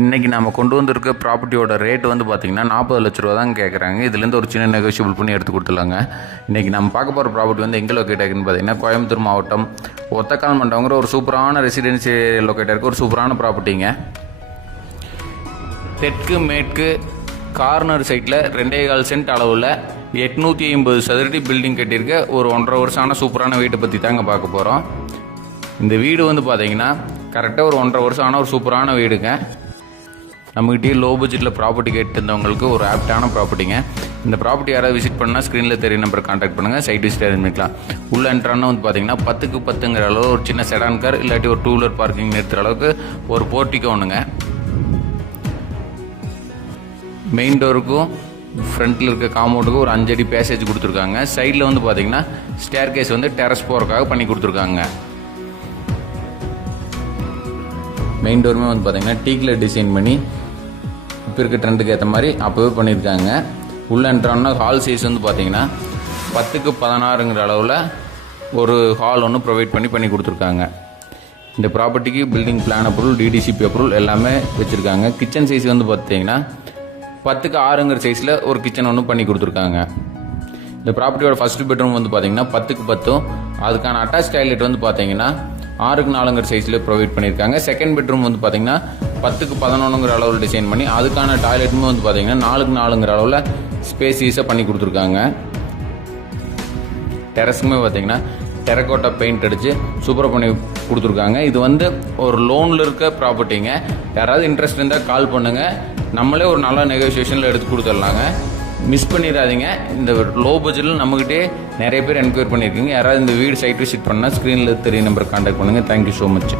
இன்றைக்கி நம்ம கொண்டு வந்திருக்க ப்ராப்பர்ட்டியோட ரேட் வந்து பார்த்திங்கன்னா 40 லட்ச ரூபா தான் கேட்குறாங்க. இதுலேருந்து ஒரு சின்ன நெகோஷியபிள் பண்ணி எடுத்து கொடுத்துலாங்க. இன்றைக்கி நம்ம பார்க்க போகிற ப்ராப்பர்ட்டி வந்து எங்கே லொக்கேட் ஆகுதுன்னு பார்த்தீங்கன்னா கோயம்புத்தூர் மாவட்டம் ஒத்தக்கால் மண்டபங்கிற ஒரு சூப்பரான ரெசிடென்சி லொக்கேட் ஆகிருக்கு. ஒரு சூப்பரான ப்ராப்பர்ட்டிங்க. தெற்கு மேற்கு கார்னர் சைட்டில் 2.25 சென்ட் அளவில் 850 சதுரடி பில்டிங் கட்டியிருக்க ஒரு 1.5 வருஷமான சூப்பரான வீட்டை பற்றி தாங்க பார்க்க போகிறோம். இந்த வீடு வந்து பார்த்தீங்கன்னா கரெக்டாக ஒரு 1.5 வருஷம் ஆன ஒரு சூப்பரான வீடுங்க. நம்மகிட்டயே லோ பட்ஜெட்டில் ப்ராப்பர்ட்டி கேட்டிருந்தவங்களுக்கு ஒரு ஆப்டான ப்ராப்பர்ட்டிங்க. இந்த ப்ராப்பர்ட்டி யாராவது விசிட் பண்ணால் ஸ்க்ரீனில் தெரிய நம்பர் கான்டாக்ட் பண்ணுங்கள். சைட் விசிட் அரேஞ்ச் பண்ணிக்கலாம். உள்ள என்ட்ரான்னு வந்து பார்த்தீங்கன்னா 10க்கு 10ங்கிற அளவு ஒரு சின்ன செடான் கார் இல்லாட்டி ஒரு 2 வீலர் பார்க்கிங் நிறுத்துகிற அளவுக்கு ஒரு போர்ட்டிக்கோ ஒன்றுங்க. மெயின் டோருக்கும் ஃப்ரண்ட்டில் இருக்க காம்பவுண்டுக்கும் ஒரு 5 அடி பேசேஜ் கொடுத்துருக்காங்க. சைடில் வந்து பார்த்தீங்கன்னா ஸ்டேர் கேஸ் வந்து டெரஸ் போகிறதுக்காக பண்ணி கொடுத்துருக்காங்க. மெயின் டோருமே வந்து பார்த்தீங்கன்னா டீக்கில் டிசைன் பண்ணி இப்போ இருக்க ட்ரெண்டுக்கு ஏற்ற மாதிரி அப்போவே பண்ணியிருக்காங்க. உள்ள என்ட்ரான்னா ஹால் சைஸ் வந்து பார்த்தீங்கன்னா 10க்கு 16ங்கிற அளவில் ஒரு ஹால் ஒன்று ப்ரொவைட் பண்ணி கொடுத்துருக்காங்க. இந்த ப்ராப்பர்ட்டிக்கு building plan approval, DTCP approval எல்லாமே வச்சுருக்காங்க. கிச்சன் சைஸ் வந்து பார்த்தீங்கன்னா 10க்கு 6ங்கிற சைஸில் ஒரு கிச்சன் ஒன்று பண்ணி கொடுத்துருக்காங்க. இந்த ப்ராப்பர்ட்டியோட ஃபர்ஸ்ட் பெட்ரூம் வந்து பார்த்தீங்கன்னா 10க்கு 10, அதுக்கான அட்டாச் டாய்லெட் வந்து பார்த்தீங்கன்னா 6க்கு 4ங்கிற சைஸில் ப்ரொவைட் பண்ணியிருக்காங்க. செகண்ட் பெட்ரூம் வந்து பார்த்தீங்கன்னா 10க்கு 11ங்கிற அளவில் டிசைன் பண்ணி அதுக்கான டாய்லெட்டுமே வந்து பார்த்தீங்கன்னா 4க்கு 4ங்கிற அளவில் ஸ்பேசியஸாக பண்ணி கொடுத்துருக்காங்க. டெரஸுமே பார்த்தீங்கன்னா டெரக்கோட்டா பெயிண்ட் அடித்து சூப்பராக பண்ணி கொடுத்துருக்காங்க. இது வந்து ஒரு லோனில் இருக்க ப்ராப்பர்ட்டிங்க. யாராவது இன்ட்ரெஸ்ட் இருந்தால் கால் பண்ணுங்கள். நம்மளே ஒரு நல்ல நெகோசியேஷனில் எடுத்து கொடுத்துடலாங்க. மிஸ் பண்ணிடாதீங்க. இந்த லோ பட்ஜெட்டில் நம்மகிட்டே நிறைய பேர் என்கொயரி பண்ணியிருக்கீங்க. யாராவது இந்த வீடு சைட் விசிட் பண்ணால் ஸ்க்ரீனில் தெரிய நம்பர் கான்டாக்ட் பண்ணுங்கள். Thank you so much.